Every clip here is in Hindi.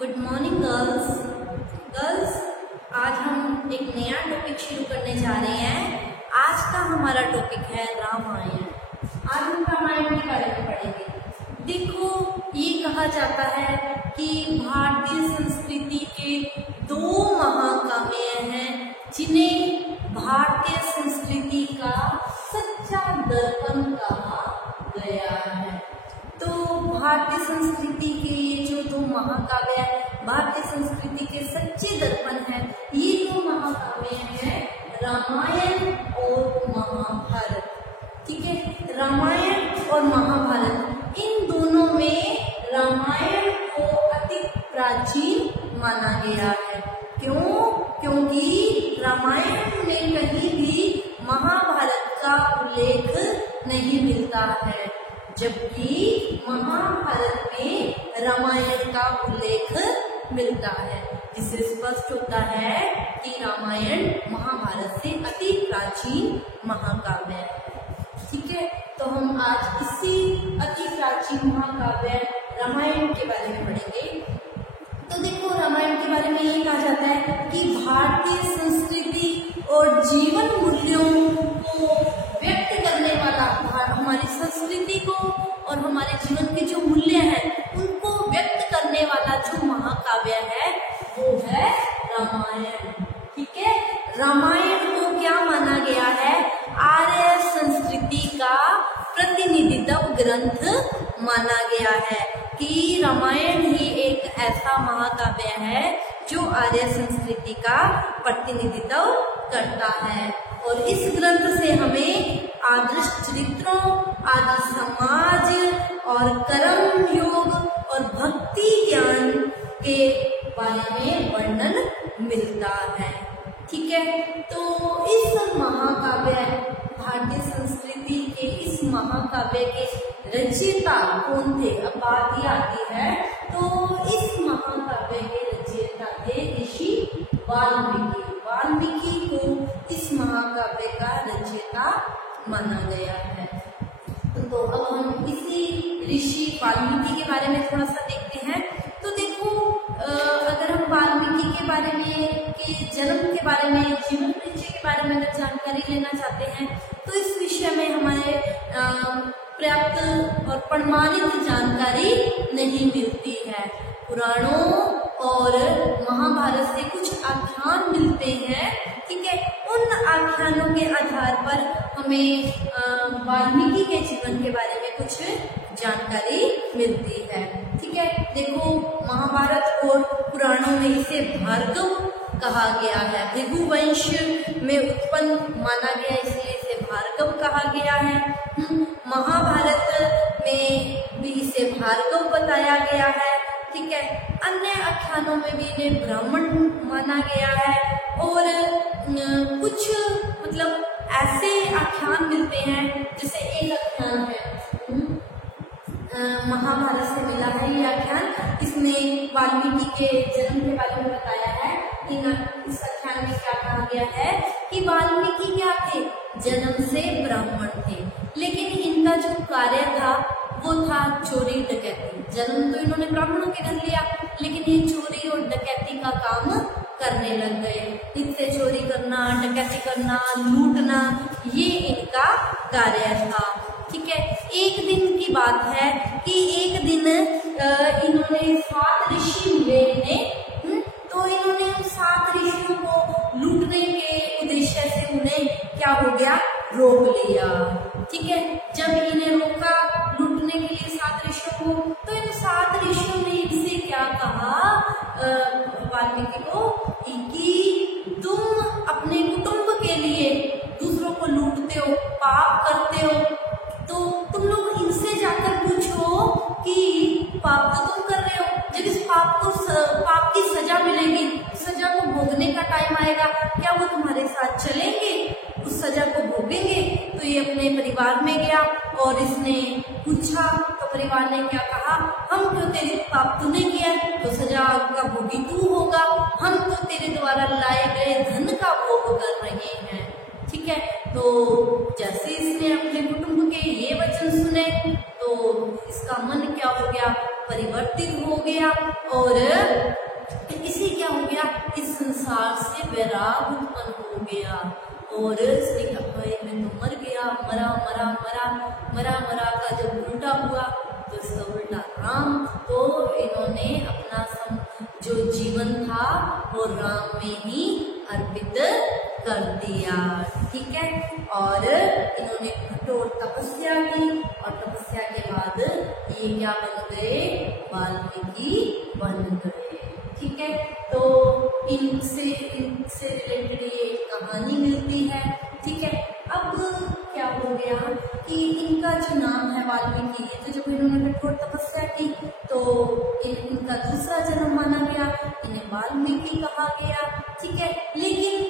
Good morning girls. आज हम एक नया टॉपिक शुरू करने जा रहे हैं। आज का हमारा टॉपिक है रामायण। आज हम रामायण के बारे में पढ़ेंगे। देखो, ये कहा जाता है कि भारतीय संस्कृति के दो महाकाव्य हैं जिन्हें भारतीय संस्कृति का सच्चा दर्पण कहा गया है। तो भारतीय संस्कृति के ये जो दो महाकाव्य है, भारतीय संस्कृति के सच्चे दर्पण है। ये दो महाकाव्य हैं रामायण और महाभारत। ठीक है, रामायण और महाभारत, इन दोनों में रामायण को अति प्राचीन माना गया है। क्यों? क्योंकि रामायण में कहीं भी महाभारत का उल्लेख नहीं मिलता है, जबकि महाभारत में रामायण का उल्लेख मिलता है, जिससे स्पष्ट होता है कि रामायण महाभारत से अति प्राचीन महाकाव्य है। ठीक है, तो हम आज इसी अति प्राचीन महाकाव्य रामायण के बारे में पढ़ेंगे। तो देखो, रामायण के बारे में ये कहा जाता है कि भारतीय संस्कृति और जीवन मूल्यों को व्यक्त करने वाला, हमारी संस्कृति को और हमारे जीवन के जो मूल्य हैं उनको व्यक्त करने वाला जो महाकाव्य है वो है रामायण। ठीक है, रामायण को क्या माना गया है? आर्य संस्कृति का प्रतिनिधित्व ग्रंथ माना गया है कि रामायण ही एक ऐसा महाकाव्य है जो आर्य संस्कृति का प्रतिनिधित्व करता है। और इस ग्रंथ से हमें आदर्श चरित्रों, आदर्श समाज और कर्म योग और भक्ति ज्ञान के बारे में वर्णन मिलता है। ठीक है, तो इस महाकाव्य, भारतीय संस्कृति के इस महाकाव्य के रचयिता कौन थे? अब बात ये आती है, तो इस महाकाव्य के रचयिता थे ऋषि वाल्मीकि। वाल्मीकि को इस महाकाव्य का रचयिता माना गया है। तो अब हम इसी ऋषि वाल्मीकि के बारे में थोड़ा सा देखते हैं। तो देखो, अगर हम वाल्मीकि के बारे में, के जन्म के बारे में, जीवन परिचय के बारे में अगर जानकारी लेना चाहते हैं तो इस विषय में हमारे पर्याप्त और प्रमाणित जानकारी नहीं मिलती है। पुराणों और महाभारत से कुछ आख्यान मिलते हैं। ठीक है, उन आख्यानों के आधार पर हमें वाल्मीकि के जीवन के बारे में कुछ जानकारी मिलती है। ठीक है, देखो, महाभारत और पुराणों में इसे भार्गव कहा गया है। भृगुवंश में उत्पन्न माना गया, इसलिए इसे भार्गव कहा गया है। महाभारत में भी इसे भार्गव बताया गया है। ठीक है, अन्य आख्यानों में भी इन्हें ब्राह्मण माना गया है। और कुछ मतलब ऐसे आख्यान मिलते हैं, जैसे एक आख्यान है महाभारत से मिला है ये आख्यान, इसमें वाल्मीकि के जन्म के बारे में बताया है। इस आख्यान में क्या कहा गया है कि वाल्मीकि क्या थे? जन्म से ब्राह्मण थे, लेकिन इनका जो कार्य था वो था चोरी डकैती। जन्म तो इन्होंने ब्राह्मणों के घर लिया, लेकिन ये चोरी और डकैती का काम करने लग गए। इनसे चोरी करना, डकैती करना, लूटना, ये इनका कार्य था। ठीक है, एक दिन की बात है कि एक दिन इन्होंने 7 ऋषि मिले इन्हें, तो इन्होंने उन 7 ऋषियों को लूटने के उद्देश्य से उन्हें क्या हो गया? रोक लिया। ठीक है, जब इन्हें रोका लूटने के लिए 7 ऋषियों को, तो इन 7 ऋषियों ने इनसे क्या कहा वाल्मीकि को कि तुम अपने कुटुंब के लिए दूसरों को लूटते हो, पाप करते हो, तो तुम लोग इनसे जाकर पूछो कि पाप तो तुम कर रहे हो, जब इस पाप की सजा मिलेगी, सजा को भोगने का टाइम आएगा, क्या वो तुम्हारे साथ चलेंगे, उस सजा को भोगेंगे? तो ये अपने परिवार में गया और इसने पूछा, तो परिवार ने क्या कहा? हम क्यों, तेरे पाप तूने किया तो सजा का भोगी तू होगा, हम तो तेरे द्वारा लाए गए धन का भोग कर रहे हैं। ठीक है, तो जैसे इसने अपने कुटुंब के ये वचन सुने तो इसका मन क्या हो गया? परिवर्तित हो गया और इसे क्या हो गया, इस संसार से वैराग उत्पन्न हो गया और इसने कहा भाई मैं तो मर गया, मरा मरा मरा मरा मरा का जब उल्टा हुआ तो इसका उल्टा राम। तो इन्होंने अपना जो जीवन था वो राम में ही अर्पित कर दिया, ठीक है। और इन्होंने कठोर तपस्या की और तपस्या के बाद ये क्या बन गए, वाल्मीकि बन गए, ठीक है। तो इनसे रिलेटेड ये कहानी मिलती है, ठीक है। अब क्या हो गया कि इनका जो नाम है वाल्मीकि, ये तो जब इन्होंने कठोर तपस्या की तो इनका दूसरा जन्म माना गया, इन्हें वाल्मीकि कहा गया, ठीक है। लेकिन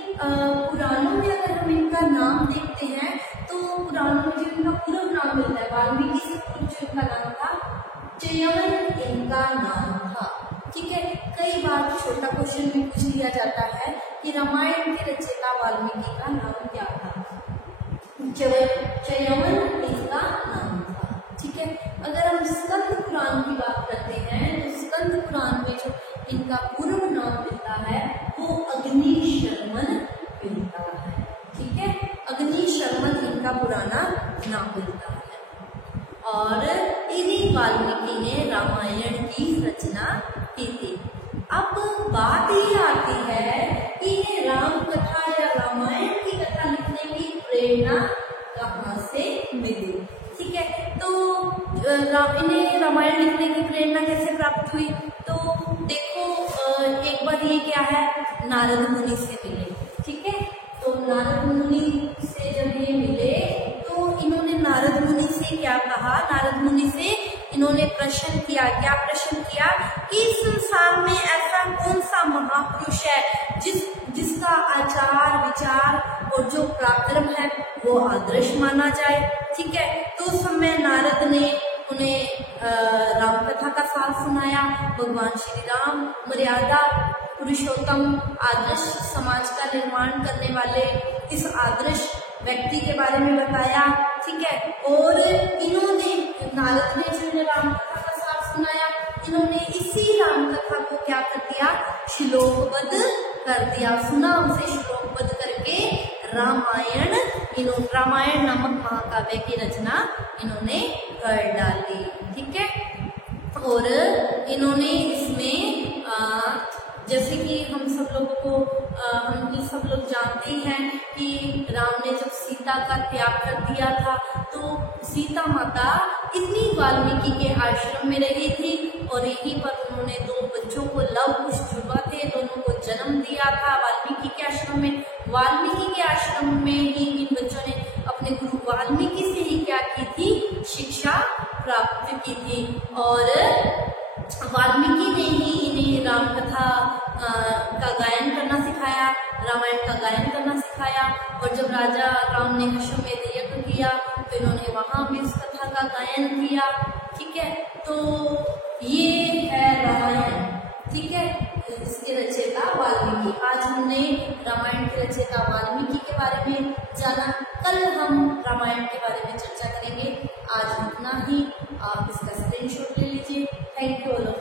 पुराणों में अगर हम इनका नाम देखते हैं तो पुराणों में जो इनका पूरा नाम मिलता है वाल्मीकि से पूर्व जो इनका नाम था च्यवन इनका नाम था, ठीक है। कई बार छोटा क्वेश्चन भी पूछ लिया जाता है कि रामायण के रचयिता वाल्मीकि का नाम क्या था, च्यवन इनका नाम था, ठीक है। अगर हम स्कंद पुराण की बात करते हैं तो स्कंद पुराण में जो इनका पूर्ण नाम मिलता है वो अग्निशर्मन मिलता है, ठीक है। अग्निशर्मन इनका पुराना नाम मिलता है और इन्हीं वाल्मीकि ने रामायण की रचना की थी। अब बात ये आती है कि ये राम कथा या रामायण की कथा लिखने की प्रेरणा कहाँ से मिली, ठीक है। तो इन्हें रामायण लिखने की प्रेरणा कैसे प्राप्त हुई, तो देखो एक बार ये क्या है, नारद मुनि से मिले, ठीक है। तो नारद मुनि से जब ये मिले तो इन्होंने नारद मुनि से क्या कहा, नारद मुनि से इन्होंने प्रश्न किया, क्या प्रश्न किया कि संसार में ऐसा कौन सा महापुरुष है जिसका आचार विचार और जो पराक्रम है वो आदर्श माना जाए, ठीक है। तो उस समय नारद ने उन्हें राम कथा का सार सुनाया, भगवान श्री राम मर्यादा पुरुषोत्तम आदर्श समाज का निर्माण करने वाले इस आदर्श व्यक्ति के बारे में बताया, ठीक है। और इन्होंने नारद ने जो राम कथा का सार सुनाया, इन्होंने इसी राम कथा को क्या कर दिया, श्लोकबद्ध कर दिया, सुना उसे श्लोकबद्ध करके रामायण नामक महाकाव्य की रचना इन्होंने कर डाली, ठीक है। और इन्होंने इसमें जैसे कि हम सब लोग जानते हैं कि राम ने जब सीता का त्याग कर दिया था तो सीता माता इन्हीं वाल्मीकि के आश्रम में रही थी और यहीं पर उन्होंने 2 बच्चों को, लव कुश जुड़वा थे, दोनों को जन्म दिया था वाल्मीकि के आश्रम में। वाल्मीकि के आश्रम में ही इन बच्चों ने अपने गुरु वाल्मीकि से ही क्या की थी, शिक्षा प्राप्त की थी और वाल्मीकि ने ही इन्हें राम कथा का गायन करना सिखाया, रामायण का गायन करना सिखाया। और जब राजा राम ने अश्वमेध यज्ञ किया तो इन्होंने वहां भी इस कथा का गायन किया, ठीक है। तो ये है रामायण, ठीक है। इसके रचयिता वाल्मीकि। आज हमने रामायण के रचयिता वाल्मीकि के बारे में जाना, कल हम रामायण के बारे में चर्चा करेंगे। आज इतना ही, आप इसका स्क्रीनशॉट ले लीजिए। Thank you all.